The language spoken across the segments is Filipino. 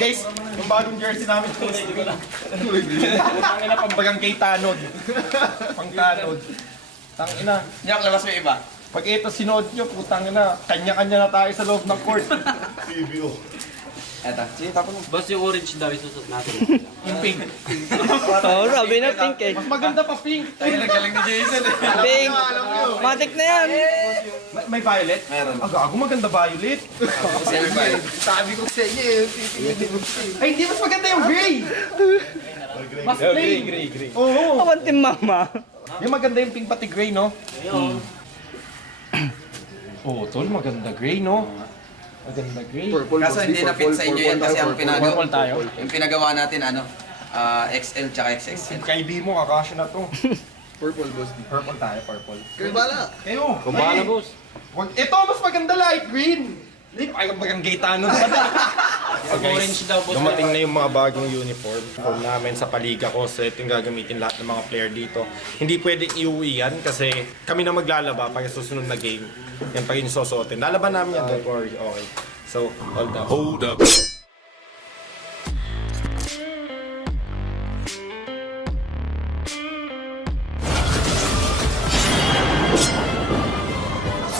Guys, yung bagong jersey namin kulay green. Tangina pambagang kay Tanod. Pang Tanod. Tangina. Yak, labas mo yung iba. Pag ito sinuot nyo, putang ina, kanya-kanya na tayo sa loob ng court. CBO. Eto, sige, tapos mo. Boss, yung orange daw isusot natin. Yung pink. Oo, sabi na pink eh. Mas maganda pa pink. Tayo nagaling ni Jason eh. Pink! Matik na yan! May violet? Meron. Ah, gago, maganda violet. Silver. Sabi ko sa inyo eh. Ay, hindi mas maganda yung gray. Mas plain. Gray. Oo. Awan team mama. Yung maganda yung pink pati gray, no? Oo, tol, maganda gray, no? Maganda gray. Purple, Kaso hindi na fit sa inyo yan kasi ang pinagawa. Purple tayo. Yung pinagawa natin ano, XL tsaka XXL. Kay di mo, kakasya na to. Purple, boss. Purple tayo, purple. Kayo bala. Kayo. Kumbala, boss. Ito, mas maganda light green. Hindi, ay, bagang gaytano na. Orange daw, boss. Dumating na yung mga bagong uniform namin sa paliga ko. So ito yung gagamitin lahat ng mga player dito. Hindi pwedeng iuwi yan kasi kami na maglalaba pag susunod na game. Yan pag yung susuotin. Lalaban namin yan, don't worry. Okay. So, hold up. Hold up.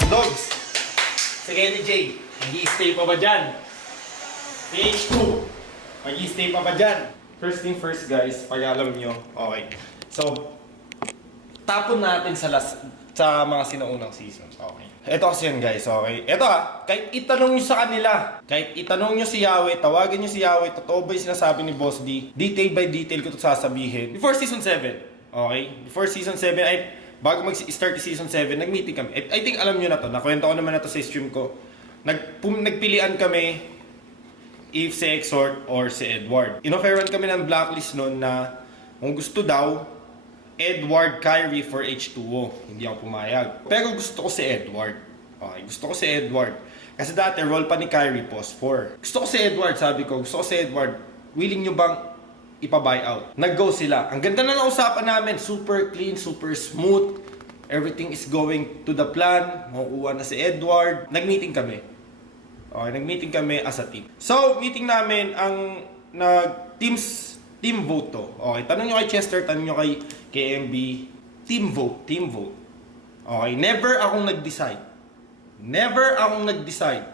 Dogs! Sige ni Jay, mag-i-stay pa ba dyan? Page 2. Mag-i-stay pa ba dyan? First thing first guys, pag alam nyo, okay. So, tapon natin sa mga sinaunang seasons, okay. Ito kasi yun guys, okay. Ito kahit itanong nyo sa kanila, kahit itanong nyo si Yahweh, tawagan nyo si Yahweh, totoo ba yung sinasabi ni Boss D? Detail by detail ko ito sasabihin. Before season 7, okay. Before season 7, bago mag-start yung season 7, nag-meeting kami. I think alam nyo na to, nakwento ko naman na to sa stream ko. Nagpilian kami if si Exhort or si Edward. Inofferan kami ng blacklist noon na kung gusto daw, Edward Kyrie for H2O. Hindi ako pumayag. Pero gusto ko si Edward. Okay, gusto ko si Edward. Kasi dati, role pa ni Kyrie, post 4. Gusto ko si Edward, sabi ko. Gusto ko si Edward. Willing nyo bang ipa-buyout? Nag-go sila. Ang ganda na ng usapan namin. Super clean, super smooth. Everything is going to the plan. Makukuha na si Edward. Nag-meeting kami. Okay, nag-meeting kami as a team. So, meeting namin ang team vote to. Okay, tanong nyo kay Chester, tanong nyo kay KMB. Team vote. Okay, never akong nag-decide. Never akong nag-decide.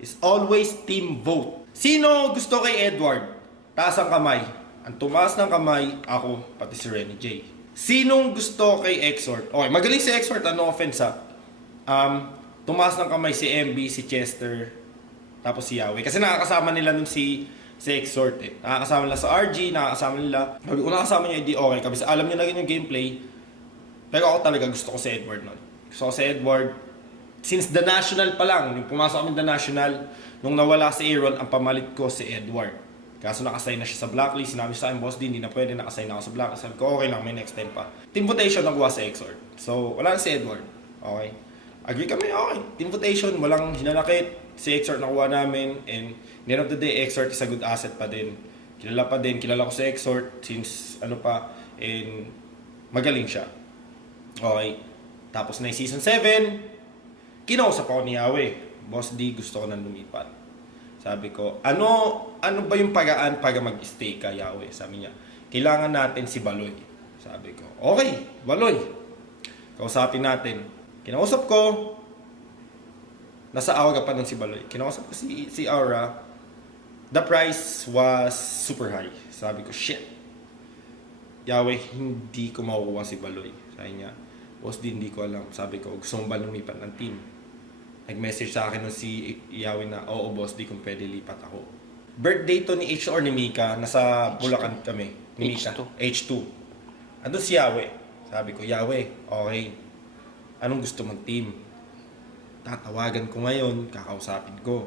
It's always team vote. Sino gusto kay Edward? Taas ang kamay. Ang tumaas ng kamay, ako, pati si Renny J. Sinong gusto kay Exhort? Okay, magaling si Exhort, no offense ha. Tumaas ng kamay si MB, si Chester, tapos si Yahweh. Kasi nakakasama nila nun si Exhort eh. Nakakasama nila sa RG, nakakasama nila. Kung nakakasama niya, hindi okay. Kasi alam niyo na yung gameplay. Pero ako talaga gusto ko si Edward nun. Gusto ko si Edward. Since the National pa lang, nung pumasok kami the National, nung nawala si Aaron, ang pamalit ko si Edward. Kaso nakasign na siya sa blacklist. Sinabi sa akin, boss, hindi na pwede nakasign ako sa blacklist. Sabi ko, okay lang, may next time pa. Team votation nakuha sa Exhort. So, wala na si Edward. Okay. Agree kami, okay. Team votation, walang hinanakit. Si Exhort nakuha namin. And the end of the day, Exhort is a good asset pa din. Kilala pa din. Kilala ko si Exhort since ano pa. And magaling siya. Okay. Tapos na yung season 7. Kinausap ako ni Yahweh. Boss D, gusto ko nang lumipat. Sabi ko, ano ba yung paraan para mag-stay ka, Yahweh? Sabi niya, kailangan natin si Baloy. Sabi ko, okay, Baloy. Kausapin natin. Kinausap ko, nasa Aura pa nun si Baloy. Kinausap ko si Aura, the price was super high. Sabi ko, shit. Yahweh, hindi ko makukuha si Baloy. Sabi niya, boss din, hindi ko alam. Sabi ko, gusto mo ba lumipat ng team? Nag-message sa akin nung si Yahweh na, oo boss, di kung pwede lipat ako. Birthday to ni H or ni Mika, nasa Bulacan kami. Ni Mika, H2. Andun si Yahweh. Sabi ko, Yahweh, okay. Anong gusto mong team? Tatawagan ko ngayon, kakausapin ko.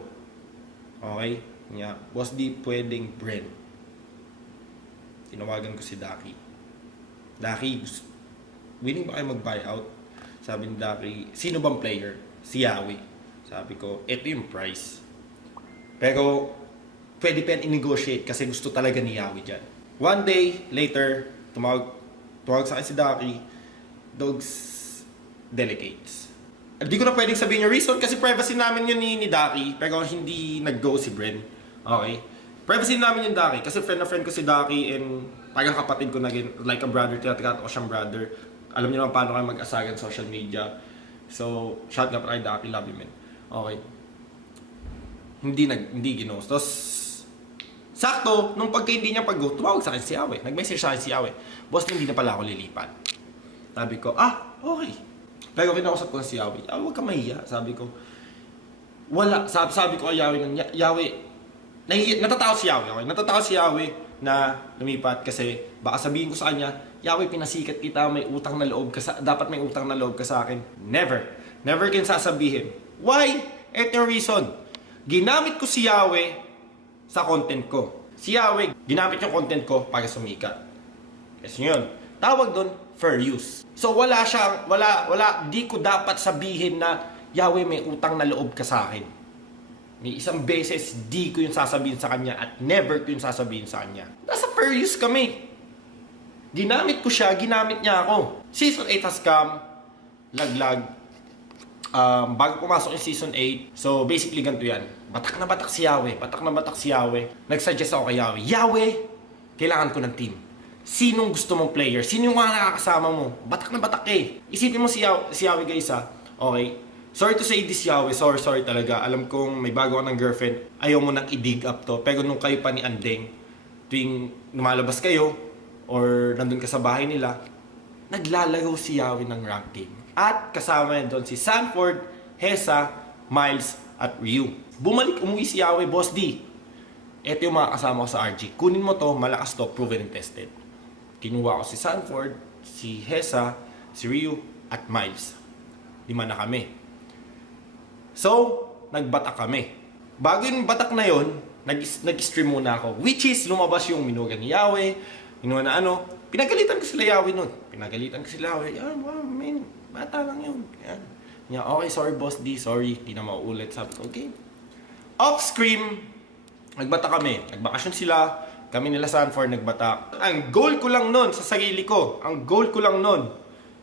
Okay? Niya, boss di pwedeng Brent. Tinawagan ko si Daki. Daki, willing ba kayo mag-buyout? Sabi ni Daki, sino bang player? Si Yahweh. Sabi ko, eto yung price. Pero, pwede pa yan i-negotiate kasi gusto talaga ni Yahweh dyan. One day later, tumawag sa akin si Daki, Dogs delegates. Hindi ko na pwedeng sabihin yung reason kasi privacy namin yun ni Daki, pero hindi nag-go si Bren. Okay? privacy namin yung Daki. Kasi friend na friend ko si Daki and parang kapatid ko na like a brother. Tinatrato ko siyang brother. Alam niyo naman paano kayo mag-asagan social media. So, shout out kay Daki. Love you, man. Okay. Hindi ginos. Tapos, sakto, nung pagka hindi niya pag-go, tumawag sa akin si Yawe. Nag-message sa akin si Yawe. Boss, hindi na pala ako lilipat. Sabi ko, okay. Pero kinausap ko si Yawe. Yawe, huwag ka mahiya. Sabi ko, wala. Sabi ko kay Yawe nun, Yawe, natatakot si Yawe. Okay? Natatakot si Yawe na lumipat kasi baka sabihin ko sa kanya, Yawe, pinasikat kita, may utang na loob ka dapat may utang na loob ka sa akin. Never. Never kin sasabihin. Why? Ito yung reason. Ginamit ko si Yawe sa content ko. Si Yawe, ginamit yung content ko para sumikat. Kasi yun. Tawag doon, fair use. So wala, di ko dapat sabihin na, Yawe, may utang na loob ka sa akin. May isang beses, di ko yung sasabihin sa kanya at never ko yung sasabihin sa kanya. Nasa fair use kami. Ginamit ko siya, ginamit niya ako. Season 8 has come, laglag. Bago pumasok yung Season 8, so basically ganito yan. Batak na batak si Yawe. Nag-suggest ako kay Yawe. Yawe, kailangan ko ng team. Sinong gusto mong player? Sino yung mga nakakasama mo? Batak na batak eh. Isipin mo si Yawe guys ha. Okay. Sorry to say this Yawe. Sorry talaga. Alam kong may bago ka ng girlfriend. Ayaw mo nang i-dig up to. Pero nung kayo pa ni Andeng, tuwing lumalabas kayo, or nandun ka sa bahay nila, naglalaro si Yawe ng rank game. At kasama yan doon si Sanford, Hesa, Miles, at Ryu. Umuwi si Yawe, Boss D. Ito yung mga kasama ko sa RG. Kunin mo to, malakas to, proven and tested. Kinuha ko si Sanford, si Hesa, si Ryu, at Miles. 5 na kami. So, nagbatak kami. Bago yung batak na yon, nag-stream muna ako. Which is, lumabas yung minugan ni Yawe, minugan na pinagalitan ko sila Yawe nun. Wow, man, bata lang yun. Yan. Okay, sorry Boss D, sorry, di na mauulit. Sabi ko, okay. Off-screen, nagbata kami. Nagbakasyon sila, kami nila Sanford nagbata. Ang goal ko lang nun, sa sarili ko,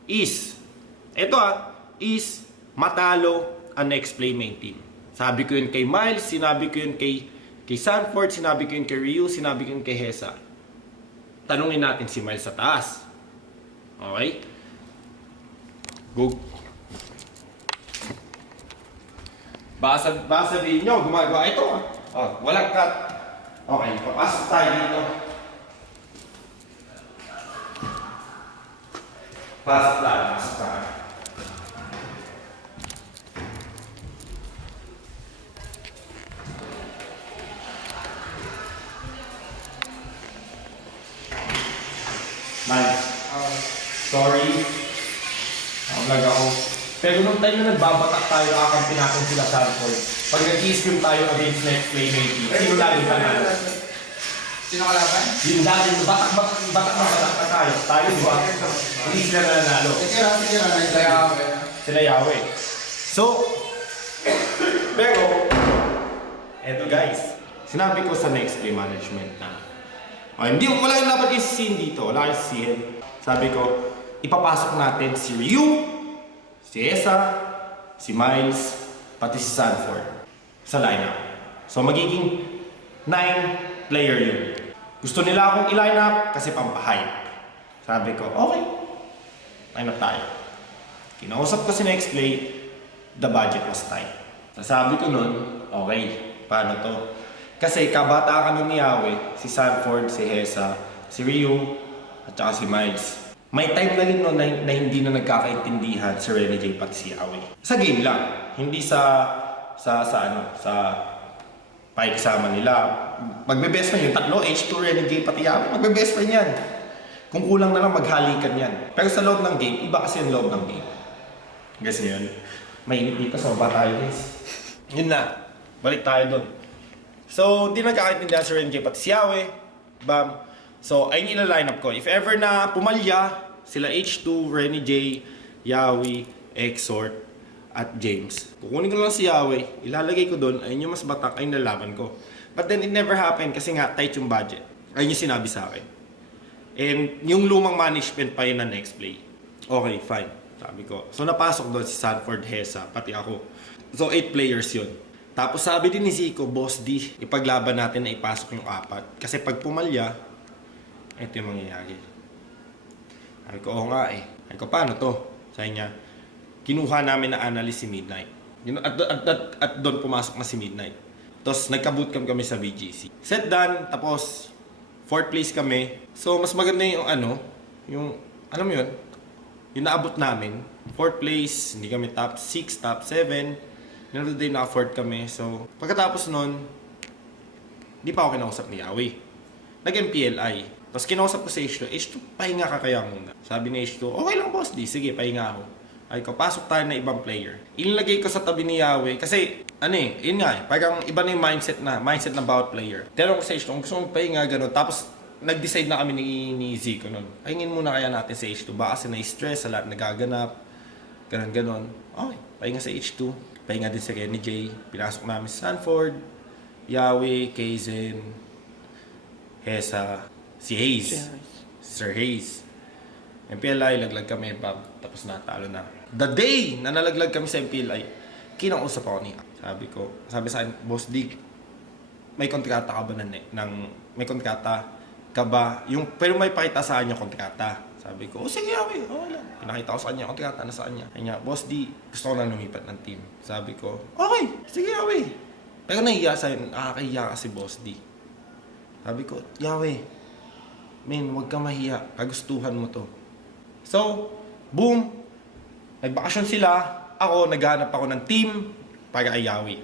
is, is matalo ang next play main team. Sabi ko yun kay Miles, sinabi ko yun kay Sanford, sinabi ko yun kay Ryu, sinabi ko yun kay Hesa. Tanungin natin si Miles sa taas. Okay? Go. Baka sabihin nyo, gumagawa ito. Walang cut. Okay, papasok tayo dito. Pasok tayo. Miles, sorry. Vlog ako. Pero nung time na nagbabatak tayo, kakampi natin sila Sanford. Pag nag-i-scream tayo against next playmate team, sino lagi panalo? Sino kalaban? Yung dati, batak na tayo. Tayo, di ba? Hindi sila nanalo. Sila Yawe. So, pero, eto guys, sinabi ko sa next play management na, wala yung dapat isisihin dito, wala yung isisihin. Sabi ko, ipapasok natin si Ryu, si Esa, si Miles, pati si Sanford sa lineup. So magiging 9 player yun. Gusto nila akong i-line up kasi pampahype. Sabi ko, okay, line up tayo. Kinausap ko si next play, the budget was tight. Sabi ko nun, okay, paano to? Kasi kabata ka nun ni Yawe, si Sanford, si Hesa, si Ryu, at saka si Miles. May time na rin nun na hindi na nagkakaintindihan si Rene J pati si Yawe. Sa game lang, hindi sa pakikisama nila. Magbe-best friend yung tatlo, H2, Rene J pati Yawe, magbe-best friend yan. Kung kulang na lang maghalikan yan. Pero sa loob ng game, iba kasi yung loob ng game. Guys yun, mainit dito sa baba tayo guys. Yun na, balik tayo dun. So, hindi nagkakaintindihan si Rene J pati si Yawe. Bam. So, ayun yung line up ko. If ever na pumalya, sila H2, Rene J, Yawe, Exort, at James. Kukunin ko lang si Yawe, ilalagay ko doon, ayun yung mas batak, ayun lalaban ko. But then it never happened kasi nga tight yung budget. Ayun yung sinabi sa akin. And yung lumang management pa yun na next play. Okay, fine. Sabi ko. So napasok doon si Sanford, Hesa, pati ako. So 8 players yun. Tapos sabi din ni Zico, Boss D, ipaglaban natin na ipasok yung 4. Kasi pag pumalya, ito yung mangyayari. Sabi ko, oo nga eh. Sabi ko, paano to? Sabi niya, kinuha namin na analyst si Midnight. At doon pumasok na si Midnight. Tapos nagka-bootcamp kami sa BGC. Set done, tapos 4th place kami. So mas maganda yung alam mo yun, yung naabot namin. 4th place, hindi kami top 6, top 7. Another day na 4th kami. So pagkatapos nun, di pa ako kinausap ni Yawi. Nag-MPLI. Tapos kinausap ko sa H2, H2, pahinga ka kaya muna. Sabi ni H2, okay lang boss, di, sige, pahinga ako. Ay ko, pasok tayo na ibang player. Inilagay ko sa tabi ni Yahweh kasi, yun nga parang iba na yung mindset ng bawat player. Tinanong ko sa H2, kung gusto mong pahinga, gano'n. Tapos, nag-decide na kami ni Zico nun. Pahingin muna kaya natin sa H2. Baka kasi na-stress sa lahat nagaganap. Ganon. Okay, pahinga sa H2. Pahinga din sa Kenny J. Pinasok namin sa Sanford, Yahweh, Kaizen, Hesa, si Hayes, Sir Hayes. MPLI, laglag kami, tapos natalo na. The day na nalaglag kami sa MPLI, kinausap ako niya. Sabi sa akin, Boss D, may kontrata ka ba may kontrata ka ba? Pero may pakita sa kanya kontrata. Sabi ko, sige, okay, lang. Pinakita ko sa kanya, kontrata na sa kanya. Kanya, Boss D, gusto ko na lumipat ng team. Sabi ko, okay, sige, okay. Pero nahiya sa'yo, nakakahiya ka si Boss D. Sabi ko, Yahweh, men, huwag ka mahiya, kagustuhan mo to. So, boom, nagbakasyon sila, ako, naghanap ako ng team para kay Yahweh.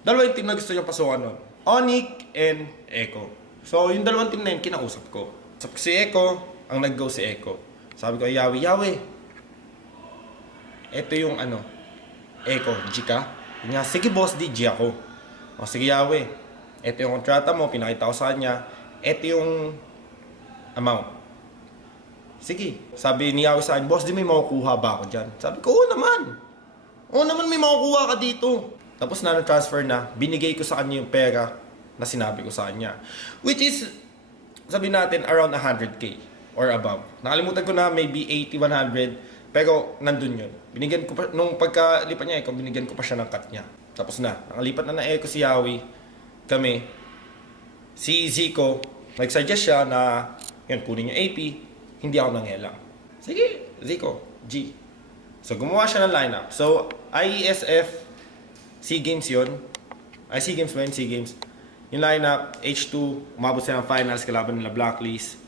Dalawa yung team na gusto niyang pasukan nun, Onic and Echo. So, yung dalawang team na yun, kinausap ko. Sabi ko si Echo, ang nag-go si Echo. Sabi ko, Yahweh, ito yung Echo, G ka? Nga, sige boss, di G ako. O sige Yahweh, ito yung kontrata mo, pinakita ko sa kanya, ito yung amount. Sige. Sabi ni Yahweh sa akin, boss, di may makukuha ba ako dyan? Sabi ko, oo naman. Oo naman may makukuha ka dito. Tapos na-transfer na, binigay ko sa kanya yung pera na sinabi ko sa kanya. Which is, sabi natin, around 100k or above. Nakalimutan ko na, maybe 80, 100, pero nandun yun. Binigyan ko pa, nung pagkalipat niya, binigyan ko pa siya ng cut niya. Tapos na, nakalipat na Echo si Yahweh, kami, si Zico, nag-suggest siya na, yun, kunin yung AP, hindi ako nangialam. Sige, Zico, G. So, gumawa siya ng lineup. So, IESF, SEA Games yun. SEA Games ba yun? SEA Games. Yung lineup, H2, umabot sila ng finals, kalaban nila Blacklist.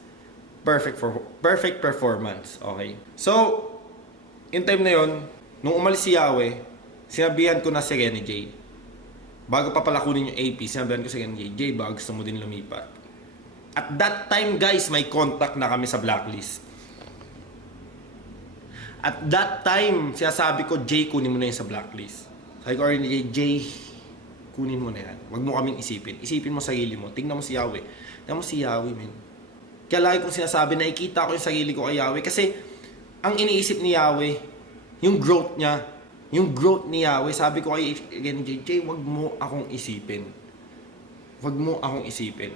Perfect performance. Okay. So, in time na yun, nung umalis si Yahweh, sinabihan ko na si Kenny J. Bago pa pala kunin yung AP, sinabihan ko si Kenny J, bago gusto mo din lumipat. At that time, guys, may contact na kami sa Blacklist. At that time, sinasabi ko, Jay, kunin mo na yun sa Blacklist. Sabi ko, Jay, kunin mo na yan. Huwag mo kaming isipin. Isipin mo sarili mo. Tingnan mo si Yahweh. Tingnan mo si Yahweh, man. Kaya lagi kong sinasabi, nakikita ko yung sarili ko kay Yahweh. Kasi, ang iniisip ni Yahweh, yung growth niya, yung growth ni Yahweh, sabi ko kay Jay, huwag mo akong isipin. Huwag mo akong isipin.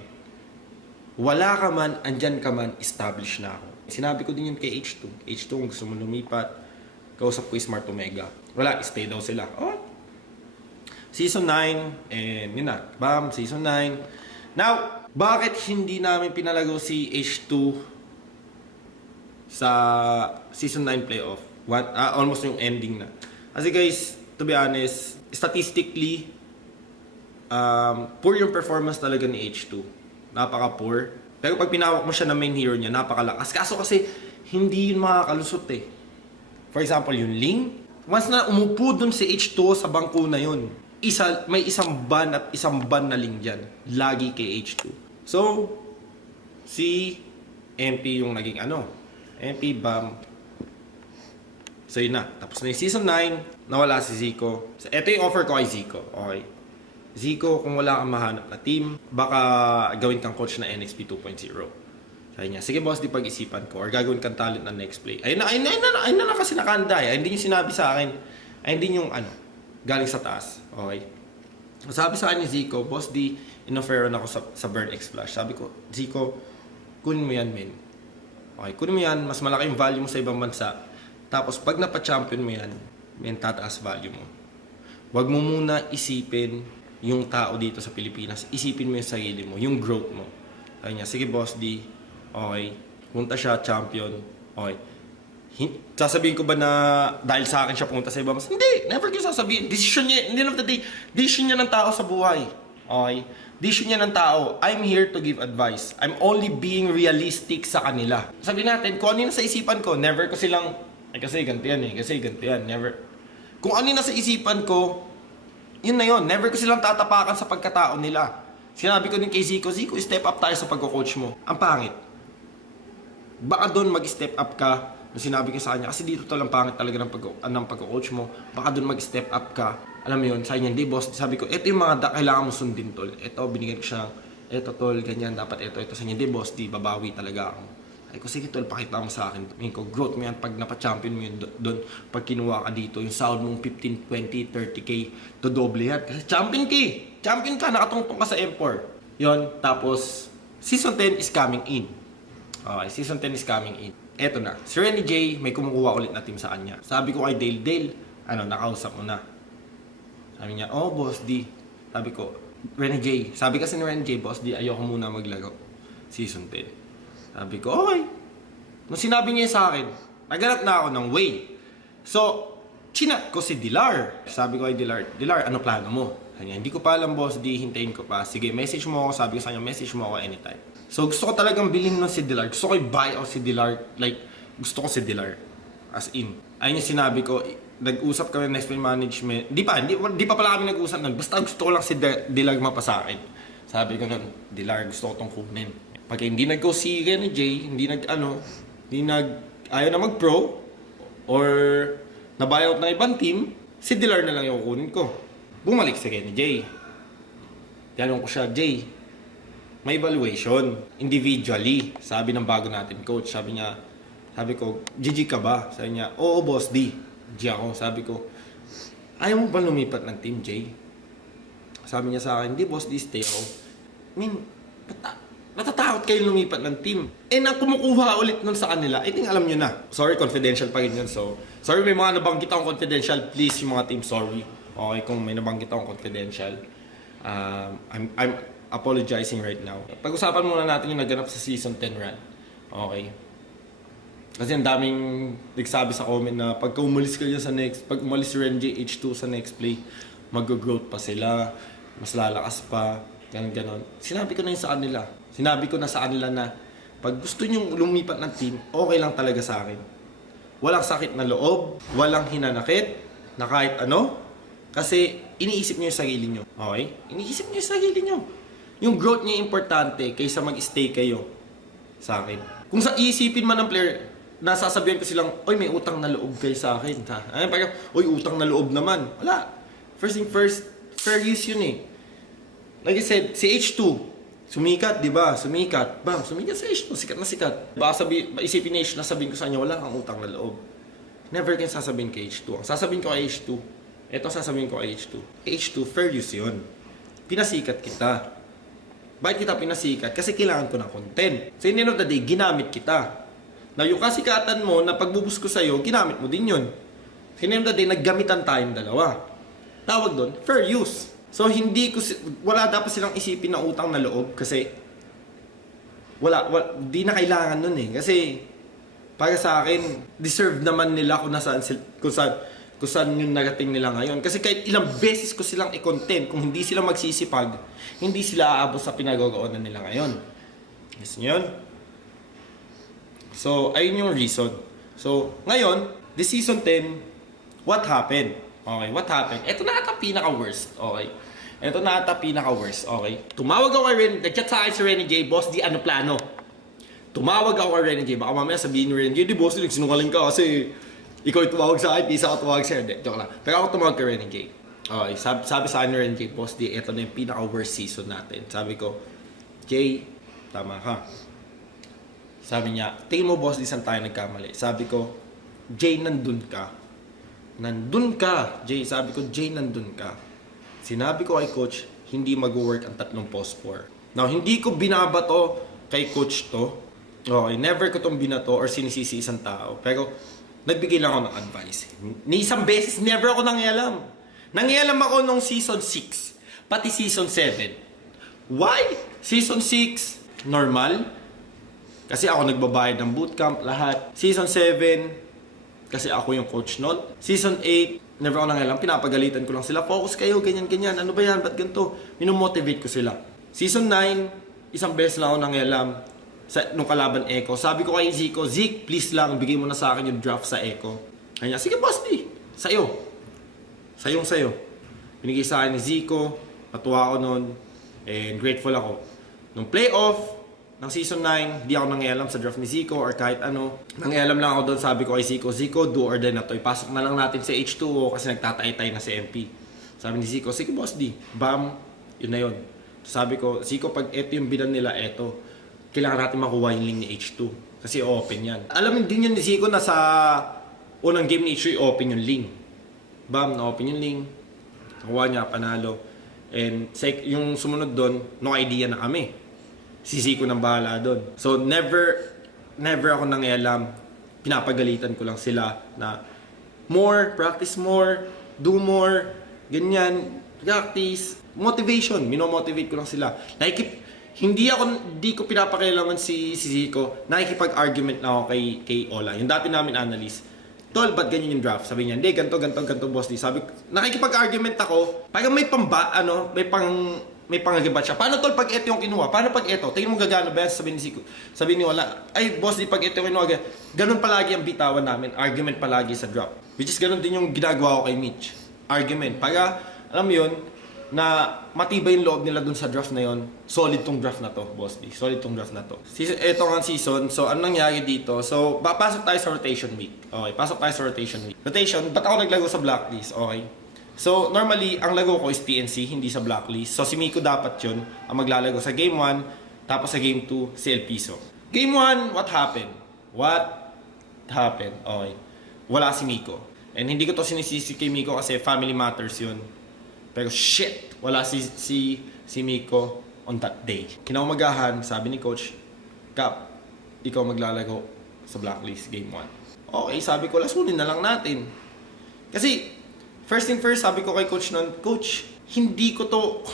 Wala ka man, andyan ka man, establish na ako. Sinabi ko din yun kay H2. H2, kung gusto mo lumipat, kausap ko yung Smart Omega. Wala, stay daw sila. Oh. Season 9, and yun na. Bam, Season 9. Now, bakit hindi namin pinalago si H2 sa Season 9 playoff? Almost yung ending na. Kasi guys, to be honest, statistically, poor yung performance talaga ni H2. Napaka-poor. Pero pag pinawak mo siya na main hero niya, napakalakas. Kaso kasi, hindi yun makakalusot eh. For example, yung Ling, once na umupo dun si H2 sa bangko na yun, may isang ban at isang ban na Ling dyan. Lagi kay H2. So, si MP yung naging MP, bam. So yun na. Tapos na yung Season 9, nawala si Zico. So, ito yung offer ko kay Zico. Okay. Zico, kung wala kang mahanap na team, baka gawin kang coach na NXP 2.0. Sabi niya, sige boss, di pag-isipan ko. Or gagawin kang talent na next play. Ayun na kasi nakanda. Hindi yung sinabi sa akin. Hindi yung galing sa taas. Okay. Sabi sa akin ni Zico, boss, di in-offeran ako sa Burn X Flash. Sabi ko, Zico, kunin mo yan, men. Okay, kunin mo yan. Mas malaki yung value mo sa ibang bansa. Tapos, pag napa-champion mo yan, men, tataas value mo. Huwag mo muna isipin yung tao dito sa Pilipinas, isipin mo yung sarili mo, yung growth mo. Sabi niya, sige boss D, okay, punta siya, champion, okay. Sasabihin ko ba na dahil sa akin siya pumunta sa ibang mas? Hindi, never ko sasabihin. Decision niya, hindi of the day, decision niya ng tao sa buhay. Okay? Decision niya ng tao. I'm here to give advice. I'm only being realistic sa kanila. Sabi natin, kung ano yung nasa isipan ko, never ko silang, ay kasi ganito yan eh, kasi ganito yan, never. Kung ano yung nasa isipan ko, yun na yun. Never ko silang tatapakan sa pagkatao nila. Sinabi ko din kay Zico, Zico, step up tayo sa pagko-coach mo. Ang pangit. Baka doon mag-step up ka. Nung sinabi ko sa kanya, kasi dito lang pangit talaga ng pagko-coach mo. Baka doon mag-step up ka. Alam mo yun, sa kanya, hindi boss. Sabi ko, ito yung mga kailangan mo sundin, tol. Ito, binigyan ko siya, ito tol, ganyan, dapat ito. Sa kanya, hindi boss, di babawi talaga ako. Ay ko, sige tol, pakita mo sa akin. Tingin ko, growth mo yan, pag napa-champion mo yun doon, pag kinuha ka dito, yung sahod mong 15, 20, 30k, to doble yan. Kasi champion ka eh. Champion ka, nakatungtong ka sa M4. Yun, tapos, season 10 is coming in. Okay, season 10 is coming in. Eto na, si Renny J, may kumukuha ulit na team sa kanya. Sabi ko kay Dale, nakausap mo na. Sabi niya, oh, Boss D. Sabi ko, Renny J. Sabi kasi ni Renny J, Boss D, ayoko muna maglaro. Season 10. Sabi ko, okay. Nung sinabi niya sa akin, naghanap na ako ng way. So, chinat ko si Dilar. Sabi ko kay Dilar, ano plano mo? Sabi niya, hindi ko pa alam, Boss D, hintayin ko pa. Sige, message mo ako. Sabi ko sa kanya, message mo ako anytime. So, gusto ko talagang bilhin ng si Dilar. Gusto ko i-buy out si Dilar. Like, gusto ko si Dilar. As in. Ayun yung sinabi ko, nag-usap kami ng next play management. Di pa pala kami nag-usap nun. Basta gusto ko lang si Dilar mapasa akin. Sabi ko nun, Dilar, gusto ko tong kunin. Pag hindi nag-go si Renny J, ayaw na mag-pro, or na-buyout ng ibang team, si Dilar na lang yung kukunin ko. Bumalik si Renny J. Tinanong ko siya, J, may evaluation, individually. Sabi ng bago natin coach, sabi ko, GG ka ba? Sabi niya, oo boss D. G ako. Sabi ko, ayaw mo ba lumipat ng team, J? Sabi niya sa akin, hindi boss D, stay ako. I mean, natatakot kayo lumipat ng team. Nang kumukuha ulit nun sa kanila, I think alam nyo na. Sorry, confidential pa rin yun. So, sorry may mga nabanggit akong confidential. Please, yung mga team, sorry. Okay, kung may nabanggit akong confidential. I'm apologizing right now. Pag-usapan muna natin yung naganap sa season 10 run. Okay. Kasi ang daming nagsabi sa comment na pagka umalis ka dyan sa pag umalis si Renji H2 sa next play, mag-growth pa sila, mas lalakas pa, ganon. Sinabi ko na yun sa kanila. Sinabi ko na sa kanila na pag gusto nyong lumipat ng team, okay lang talaga sa akin. Walang sakit na loob, walang hinanakit, na kahit ano, kasi iniisip nyo yung sarili nyo. Okay? Iniisip nyo yung sarili nyo. Yung growth nyo importante kaysa mag-stay kayo sa akin. Kung sa iisipin man ng player, nasasabihan ko silang, oy, may utang na loob kayo sa akin. Ay, parang, oy, utang na loob naman. Wala. First thing first, fair use yun eh. Like I said, si H2, sumikat, di ba? Sumikat. Bam, sumikat si H2, sikat na sikat. Baka isipin ni H na sabihin ko sa kanya, wala kang utang na loob. Never kang sasabihin kay H2. Ang sasabihin ko kay H2, eto sasabihin ko kay H2. H2, fair use yun. Pinasikat kita. Bakit kita pinasikat? Kasi kailangan ko ng content. So, in the end of the day, ginamit kita. Now, yung kasikatan mo na pagbubus ko sa'yo, ginamit mo din yun. So, in the end of the day, naggamitan tayong dalawa. Tawag doon, fair use. So, wala dapat silang isipin na utang na loob kasi di na kailangan nun eh. Kasi, para sa akin, deserve naman nila kung saan yung narating nila ngayon. Kasi kahit ilang beses ko silang i-content, kung hindi sila magsisipag, hindi sila aabot sa pinagagawaan nila ngayon. Yes nyo yun? So, ayun yung reason. So, ngayon, this season 10, what happened? Okay, what happened? Ito na ata pinaka-worst. Okay. Ito na ata pinaka-worst. Okay. Tumawag ako kay nag-chat sa akin si Renny J, Boss D, ano plano? Tumawag ako kay Renny J. Baka mamaya sabihin ni Renny J, di Boss D, nagsinungaling ka kasi ikaw yung tumawag sa akin, isa ako tumawag sa'yo. Joke lang. Pero ako tumawag kay Renny J. Okay, sabi sa akin ni Renny J, Boss D, ito na yung pinaka-worst season natin. Sabi ko, Jay, tama ka. Sabi niya, tingin mo Boss D, saan tayo nagkamali? Sabi ko, Jay, nandun ka. Nandun ka, Jay. Sabi ko, Jay, nandun ka. Sinabi ko kay Coach, hindi mag-work ang 3 post 4. Now, hindi ko binabato kay Coach to. Okay, never ko tong binato or sinisisi isang tao. Pero, nagbigay lang ako ng advice. Ni isang beses, never ako nangialam. Nangialam ako nung season 6. pati Season 7. Why? Season 6, normal. Kasi ako nagbabayad ng bootcamp, lahat. Season 7, kasi ako yung coach nun. Season 8, never ako nangalam. Pinapagalitan ko lang sila. Focus kayo, ganyan-ganyan. Ano ba yan? Ba't ganito? Minomotivate ko sila. Season 9, isang beses lang ako nangalam nung kalaban Echo. Sabi ko kay Zico, Zik, please lang, bigay mo na sa akin yung draft sa Echo. Kanya, sige boss, di. Sa'yo. Sayong-sayo. Binigay sa akin ni Zico. Natuwa ako nun. And grateful ako. Nung playoff, ng season 9, di ako nangialam sa draft ni Zico or kahit ano. Nangialam lang ako doon, sabi ko kay Zico, Zico, do or die na to. Ipasok na lang natin sa H2O kasi nagtatay-tay na si MP. Sabi ni Zico, sige boss di. Bam, yun na yun. Sabi ko, Zico, pag ito yung binan nila, eto, kailangan natin makuha yung link ni H2. Kasi open yan. Alam din yun ni Zico na sa unang game ni H2, open yung link. Bam, na-open yung link. Nakuha niya, panalo. And yung sumunod doon, no idea na kami. Si Zico nang bahala doon. So, never ako nangialam. Pinapagalitan ko lang sila na more, practice more, do more, ganyan, practice, motivation. Minomotivate ko lang sila. Hindi ko pinapakialaman si Zico. Nakikipag-argument na ako kay Ola. Yung dati namin analyst. Tol, ba't ganyan yung draft? Sabi niya, hindi, ganto, boss. Sabi ko, nakikipag-argument ako. Parang may may pangagibat siya. Paano tol pag ito yung kinuha? Paano pag ito? Tingin mo gagano ba? Sabi ni Zico. Sabi ni Wala, ay boss, di pag ito yung kinuha. Ganun palagi ang bitawan namin. Argument palagi sa drop. Which is ganun din yung ginagawa ko kay Mitch. Argument. Para, alam mo yun, na matibay yung loob nila dun sa draft na yun. Solid tong draft na to, boss D. Solid tong draft na to. Ito ang season. So, anong nangyari dito? So, pasok tayo sa rotation week. Okay, pasok tayo sa rotation week. Rotation, ba't ako naglago sa blacklist? Okay. So, normally, ang lago ko is PNC, hindi sa blacklist. So, si Miko dapat yun ang maglalago sa Game 1, tapos sa Game 2, si El Piso. Game 1, what happened? Okay. Wala si Miko. And hindi ko to sinisisi kay Miko kasi family matters yun. Pero shit, wala si Miko on that day. Kinaumagahan, sabi ni Coach, Kap, ikaw maglalago sa blacklist Game 1. Okay, sabi ko, lasunin na lang natin. Kasi, first thing first, sabi ko kay Coach noon, Coach, hindi ko to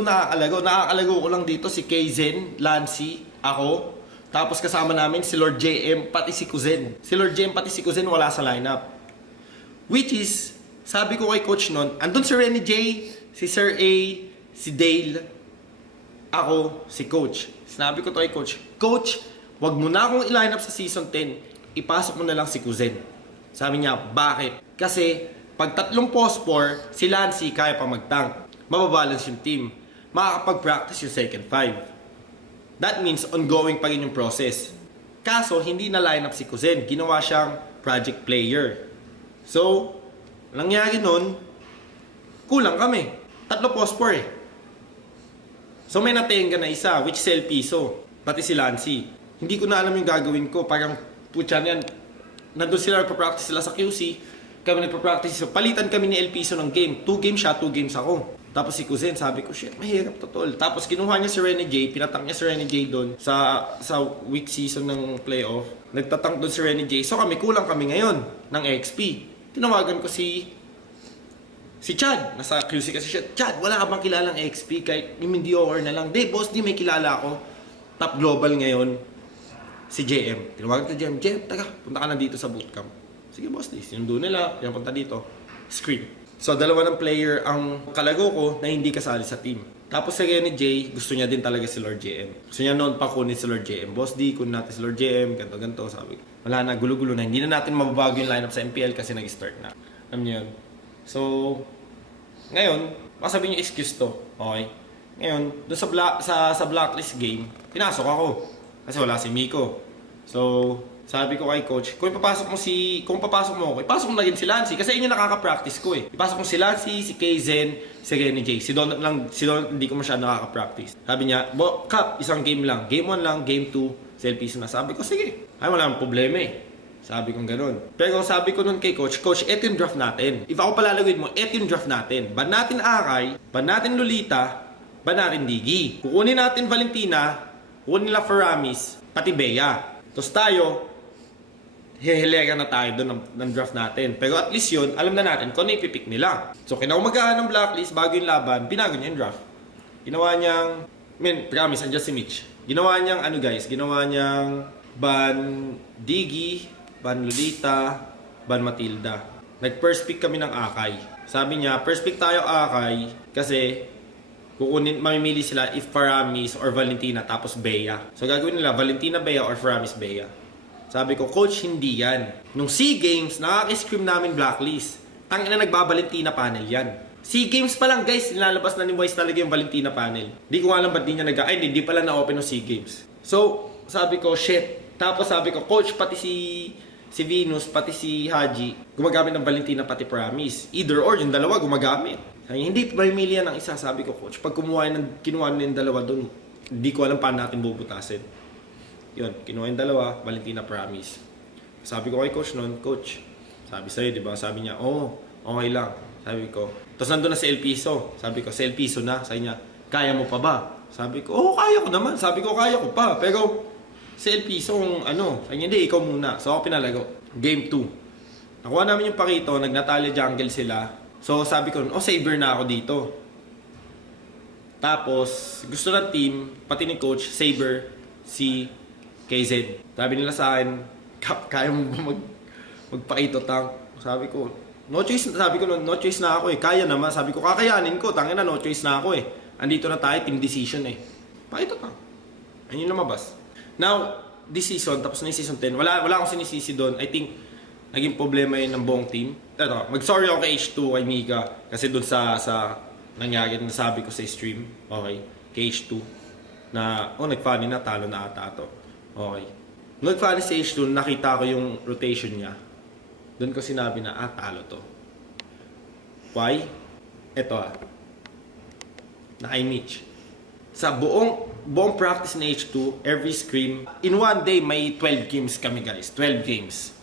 nakakalago. Nakakalago ko lang dito si Kaizen, Lancy, ako. Tapos kasama namin si Lord JM, pati si Kuzen. Si Lord JM, pati si Kuzen wala sa lineup. Which is, sabi ko kay Coach noon, andun si Renny J, si Sir A, si Dale, ako, si Coach. Sinabi ko to kay Coach, Coach, wag mo na akong i-line up sa season 10, ipasok mo na lang si Kuzen. Sabi niya, bakit? Kasi, pag tatlong post-4, si Lancy kaya pa mag-tank. Mababalance yung team. Makakapag-practice yung second 5. That means ongoing pa rin yung process. Kaso, hindi na line up si Kuzen. Ginawa siyang project player. So, nangyari nun, kulang kami. Tatlo post-4 eh. So, may natenga na isa, which is El Piso. Pati si Lancy. Hindi ko na alam yung gagawin ko. Parang, putya niyan, nandun sila, nagpa-practice sila sa QC. Kami nagpa-practice. So, palitan kami ni El Piso ng game. 2 games siya, 2 games ako. Tapos si Kuzen, sabi ko, shit, mahirap to tol. Tapos kinuha niya si Renny J, pinatank niya si Renny J doon sa week season ng playoff. Nagtatank doon si Renny J. So kami, kulang kami ngayon ng XP. Tinawagan ko si Chad. Nasa QC kasi siya, Chad, wala ka bang kilalang XP? Kahit mediocre na lang. Di, boss, di may kilala ako. Top global ngayon, si JM. Tinawagan ko JM, taga, punta ka na dito sa bootcamp. Sige boss, sinundo nila, pinapunta dito. Screen. So, dalawa ng player ang kalago ko na hindi kasali sa team. Tapos si Renny J, gusto niya din talaga si Lord JM. Gusto niya noon pa kunin si Lord JM. Boss D, kunin natin si Lord JM, ganto-ganto. Sabi ko, wala na, gulo-gulo na. Hindi na natin mababago yung lineup sa MPL kasi nag-start na. Alam niyo yun? So, ngayon, masabi niyo excuse to. Okay? Ngayon, doon sa blacklist game, pinasok ako. Kasi wala si Miko. So, sabi ko kay Coach, kung papasok mo ako, ipasok mo na rin si Lancy. Kasi yun yung nakaka-practice ko eh. Ipasok mo si Lancy, si Kaizen, si Renny J. Si Don hindi ko masyado nakaka-practice. Sabi niya, Kap, isang game lang. Game 1 lang, game 2, si El Piso na. Sabi ko, sige. Ay, wala nang problema eh. Sabi kong ganun. Pero sabi ko nun kay Coach, eto yung draft natin. If ako palalagawin mo, eto yung draft natin. Ban natin Akay, ban natin Lolita, ban natin Digi. Kukunin natin Valentina, kukunin nila Faramis, pati Bea. Tapos tayo, hehelega na tayo doon ng draft natin. Pero at least yun, alam na natin kung ano ipipick nila. So, kinaumagahan ng blacklist, bago yung laban, binago niya yung draft. Ginawa niyang, promise, andyan si Mitch. Ginawa niyang, ginawa niyang Ban Diggy, Ban Lolita, Ban Matilda. Nag-first pick kami ng Akay. Sabi niya, first pick tayo Akay, kasi mamimili sila if Faramis or Valentina, tapos Bea. So, gagawin nila, Valentina Bea or Faramis Bea. Sabi ko, Coach, hindi yan. Nung SEA Games, nakaka-scream namin blacklist. Tangina, nagbabalentina panel yan. SEA Games pa lang, guys, nilalabas na ni Wise talaga yung Valentina panel. Di ko alam ba't di niya hindi pala na-open yung SEA Games. So, sabi ko, shit. Tapos sabi ko, Coach, pati si Venus, pati si Haji, gumagamit ng Valentina pati Promise. Either or, yung dalawa gumagamit. Sabi, hindi mamili yan ng isa. Sabi ko, Coach, pag kinuha na yung dalawa doon, hindi ko alam paano natin bubutasin. Yun, kinuha yung dalawa, Valentina Promise. Sabi ko kay Coach noon, Coach, sabi sa'yo, di ba? Sabi niya, okay lang. Sabi ko, tapos nandun na si El Piso. Sabi ko, si El Piso na. Sabi niya, kaya mo pa ba? Sabi ko, kaya ko naman. Sabi ko, kaya ko pa. Pero, si El Piso, sabi niya, hindi, ikaw muna. So, ako pinalago. Game 2. Nakuha namin yung pakito, nag-Natalia Jungle sila. So, sabi ko, saber na ako dito. Tapos, gusto ng team, pati ni Coach, saber, si KZ. Sabi nila sa akin, kaya mo ba magpakito tank? Sabi ko, no choice na ako eh. Kaya naman. Sabi ko, kakayanin ko. Tangina, no choice na ako eh. Andito na tayo, team decision eh. Pakito tank. Ayun yung lumabas. Now, this season, tapos na yung season 10, wala akong sinisisi doon. I think, naging problema yun ng buong team. Mag-sorry ako kay H2, kay Mika. Kasi doon sa nangyari na sabi ko sa stream. Okay. Kay H2. Na, nag-funny na, talo na ata to. Okay. Nung nag-funny sa H2, nakita ko yung rotation niya. Doon ko sinabi na, talo to. Why? Ito Naka-image. Sa buong practice ni H2, every scrim, in one day, may 12 games kami guys. 12 games.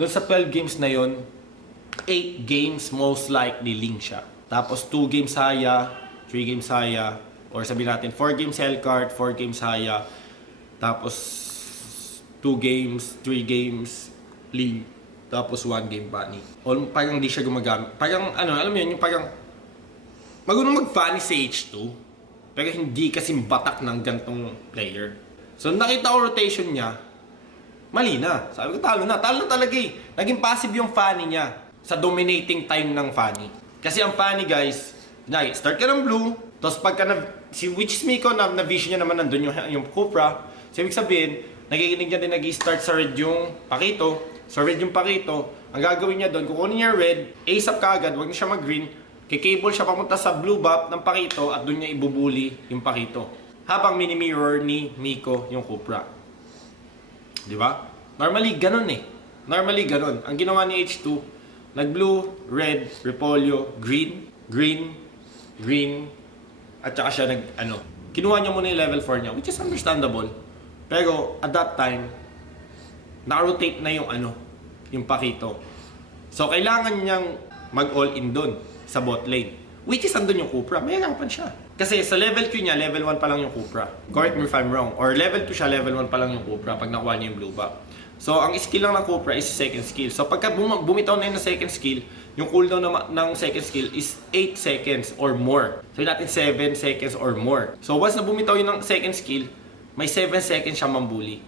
Doon sa 12 games na yon, 8 games most likely link siya. Tapos 2 games Haya, 3 games Haya, or sabihin natin 4 games Hellcart, 4 games Haya, tapos 2 games, 3 games League, tapos 1 game Bunny. Parang hindi siya gumagamit. Parang alam mo yun, yung parang marunong mag-funny sa H2, pero hindi kasing batak ng gantong player. So nakita ko rotation niya, mali na. Sabi ko, talo na talaga eh. Naging passive yung funny niya sa dominating time ng funny. Kasi ang funny guys, start ka ng blue, tapos pagka which is Miko, na-vision niya naman nandun yung Cupra. So ibig sabihin, nagiginig niya din nag-start sa red yung pakito. Sa red yung pakito, ang gagawin niya doon, kukunin niya red, ace up kaagad, huwag niya siya mag-green, kikable siya papunta sa blue buff ng pakito at doon niya ibubuli yung pakito. Habang mini-mirror ni Miko yung Cupra. Di ba? Normally, ganun eh. Normally, ganun. Ang ginawa ni H2, nag-blue, red, repolyo, green, green, green, at saka siya kinuha niya muna yung level 4 niya, which is understandable. Pero, at that time, naka-rotate na yung pakito. So, kailangan niyang mag-all-in doon sa bot lane. Which is andun yung Cupra. May hirapan siya. Kasi sa level 3 niya, level 1 pa lang yung Cupra. Correct me if I'm wrong. Or level 2 siya, level 1 pa lang yung Cupra pag nakuha niya yung blue buff. So, ang skill lang ng Cupra is second skill. So, pagka bumitaw na yun ng second skill, yung cooldown ng second skill is 8 seconds or more. So, natin 7 seconds or more. So, once na bumitaw yun ng second skill, may 7 seconds siya mambuli.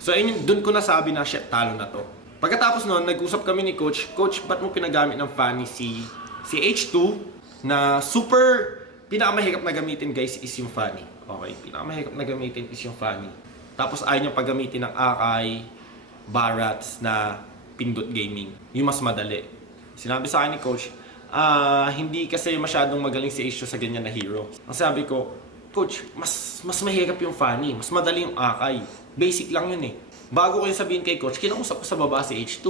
So, ayun, dun ko nasabi na, shit, talo na to. Pagkatapos nun, nag-usap kami ni Coach, Coach, ba't mo pinagamit ng funny si H2 na super pinakamahirap na gamitin guys is yung funny. Okay, pinakamahirap na gamitin is yung funny. Tapos ayaw niya paggamitin ng Akay, Barats na Pindot Gaming. Yung mas madali. Sinabi sa akin ni Coach, hindi kasi masyadong magaling si H2 sa ganyan na hero. Ang sabi ko, Coach, mas mahirap yung funny, mas madali yung Akay. Basic lang yun eh. Bago ko yung sabihin kay Coach, kinausap ko sa baba si H2.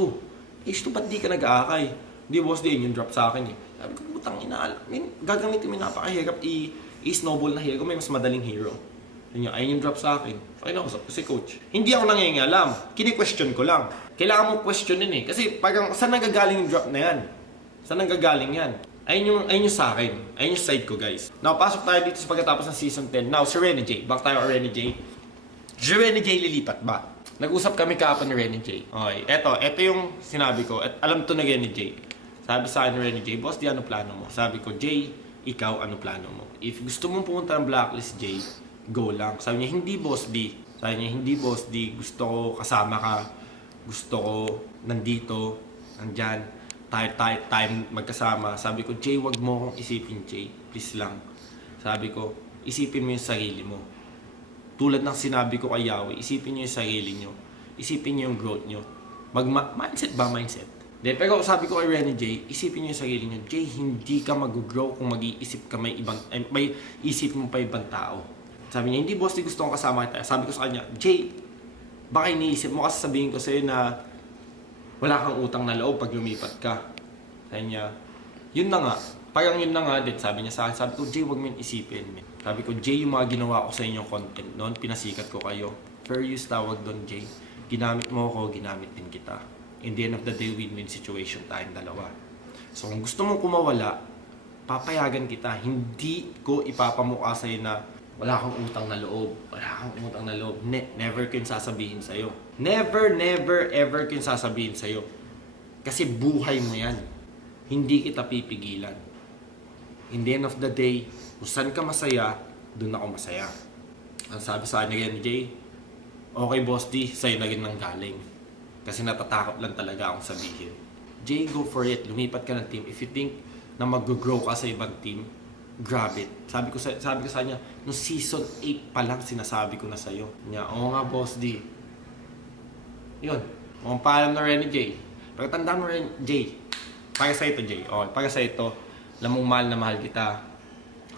H2, ba't di ka nag-Akay? Hindi boss, di yun yung drop sa akin eh. Sabi ko, putang ina, gagamitin mo yung napakahirap i-snowball na hero, may mas madaling hero. Ayun yung drop sa akin. Kinausap ko si Coach. Hindi ako nangingialam. Kini-question ko lang. Kailangan mo questionin eh. Kasi parang, saan nagagaling yung drop na yan? Saan nagagaling yan? Ayun yung sa akin. Ayun yung side ko guys. Now, pasok tayo dito sa pagkatapos ng Season 10. Now, si Renny J. Back tayo kay Renny J. Si Renny J lilipat ba? Nag-usap kami kahapon ni Renny J. Okay, eto yung sinabi ko. At alam to na Renny J. Sabi sa akin ni Renny J, boss, di ano plano mo? Sabi ko, Jay, ikaw, ano plano mo? If gusto mong pumunta ng Blacklist, Jay, go lang. Sabi niya, hindi boss, D. Sabi niya, hindi boss, D. Gusto ko kasama ka. Gusto ko nandito, nandyan. Tayo magkasama. Sabi ko, Jay, wag mo akong isipin, Jay. Please lang. Sabi ko, isipin mo yung sarili mo. Tulad ng sinabi ko kay Yahweh, isipin niyo yung sarili niyo. Isipin niyo yung growth niyo. Mindset ba? Mindset. Pero sabi ko kay Renny J, isipin niyo yung sarili niyo. Jay, hindi ka mag-grow kung mag-iisip ka may isip mo pa ibang tao. Sabi niya, hindi boss, di gusto kong kasama kita. Sabi ko sa kanya, Jay, baka iniisip mo kasi sabihin ko sa'yo na wala kang utang na loob pag lumipat ka. Sabi niya, yun na nga. Parang yun na nga, sabi niya sa akin. Sabi ko, Jay, wag mo yun isipin. Sabi ko, Jay, yung mga ginawa ko sa inyong content noon, pinasikat ko kayo. Fair use tawag doon, Jay. Ginamit mo ako, ginamit din kita. In the end of the day, win-win situation tayong dalawa. So kung gusto mong kumawala, papayagan kita. Hindi ko ipapamukha sa'yo na wala kang utang na loob. Wala kang utang na loob. Never ko yung sasabihin sa'yo. Never, ever ko yung sasabihin sa'yo. Kasi buhay mo yan. Hindi kita pipigilan. In the end of the day, kung saan ka masaya, doon ako masaya. Ang sabi sa akin again, Jay, okay boss D, sa'yo na rin nang galing. Kasi natatakot lang talaga akong sabihin. Jay, go for it. Lumipat ka ng team. If you think na mag-grow ka sa ibang team, grab it. Sabi ko sa kanya, no season 8 pa lang sinasabi ko na sa'yo. Niya, oo nga boss D. Yun. Mukhang paalam na Renny J. Pero tandaan mo rin, Jay, para sa ito, Jay. Okay, para sa ito, alam mong mahal na mahal kita.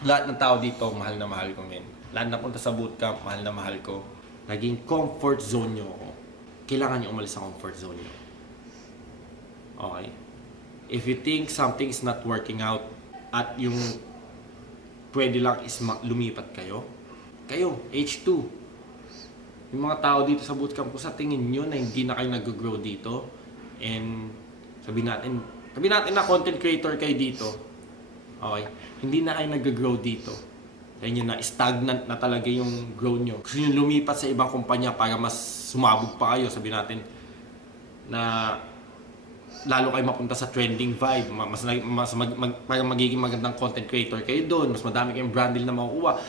Lahat ng tao dito, mahal na mahal ko, men. Lahat na punta sa bootcamp, mahal na mahal ko. Naging comfort zone nyo ako. Kailangan nyo umalis sa comfort zone nyo. Okay? If you think something is not working out at yung pwede lang is lumipat kayo, H2. Yung mga tao dito sa bootcamp ko, sa tingin nyo na hindi na kayo nag-grow dito, and sabi natin na content creator kayo dito, okay, hindi na kayo nag-grow dito. Kaya nyo na stagnant na talaga yung grow nyo. Gusto nyo lumipat sa ibang kumpanya para mas sumabog pa kayo. Sabi natin na lalo kayo mapunta sa trending vibe. Para magiging magandang content creator kayo doon. Mas madami kayong brand deal na makukuha.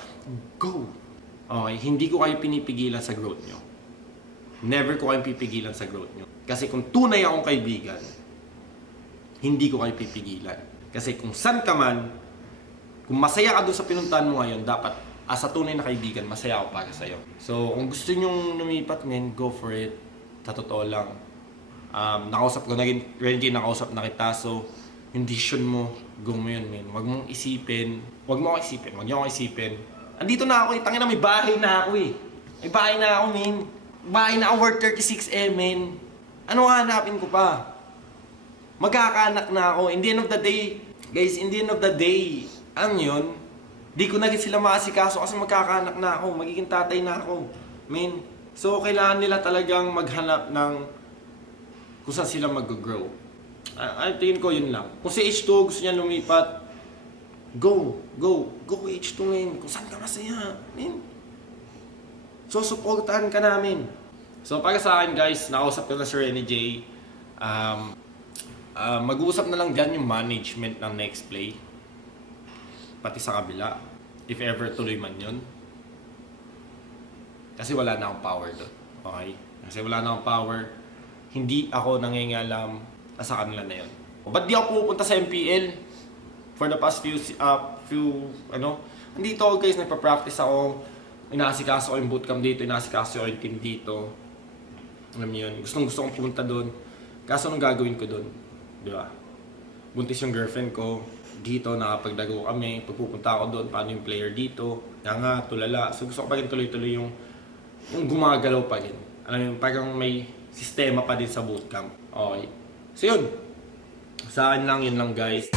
Go! Okay, hindi ko kayo pinipigilan sa growth nyo. Never ko kayo pipigilan sa growth nyo. Kasi kung tunay akong kaibigan, hindi ko kayo pipigilan. Kasi kung saan ka man, kung masaya ka doon sa pinuntahan mo ngayon, dapat as a tunay na kaibigan, masaya ako para sa'yo. So, kung gusto nyong lumipat, men, go for it. Sa totoo lang. Nakausap ko na rin, Renji, nakausap na kita. So, yung decision mo, go mo yun, men. Huwag mong isipin. Huwag niyo ako isipin. Andito na ako eh. Tangina, may bahay na ako eh. May bahay na ako, men. Bahay na ako worth 36M, men. Ano hanapin ko pa? Magkakaanak na ako. In the end of the day, guys, in the end of the day, ano yun? Di ko na rin sila maasikaso kasi magkakaanak na ako. Magiging tatay na ako. Men. So, kailangan nila talagang maghanap ng kung saan sila mag-grow. Tingin ko yun lang. Kung si H2 gusto niya lumipat, go H2, men. Kung saan ka masaya, men. So, supportahan ka namin. So, para sa akin, guys, nakausap ko na si Renny J. Mag-uusap na lang dyan yung management ng Next Play. Pati sa kabila. If ever tuloy man yun. Kasi wala na akong power doon. Okay? Kasi wala na akong power. Hindi ako nangingalam sa kanila na yun. Ba't di ako pupunta sa MPL? For the past few nandito ako, guys, nagpa-practice ako. Inaasikaso ko yung bootcamp dito, inaasikaso ko yung team dito. Alam niyo yun, gusto kong pumunta doon. Kaso anong gagawin ko doon? Di ba? Buntis yung girlfriend ko. Dito, nakapagdago kami. Pagpupunta ako doon, paano yung player dito? Nga, tulala. So gusto ko pa rin tuloy-tuloy yung gumagalaw pa rin. Alam mo, parang may sistema pa din sa bootcamp. Okay. So yun. Sa akin lang, yun lang, guys.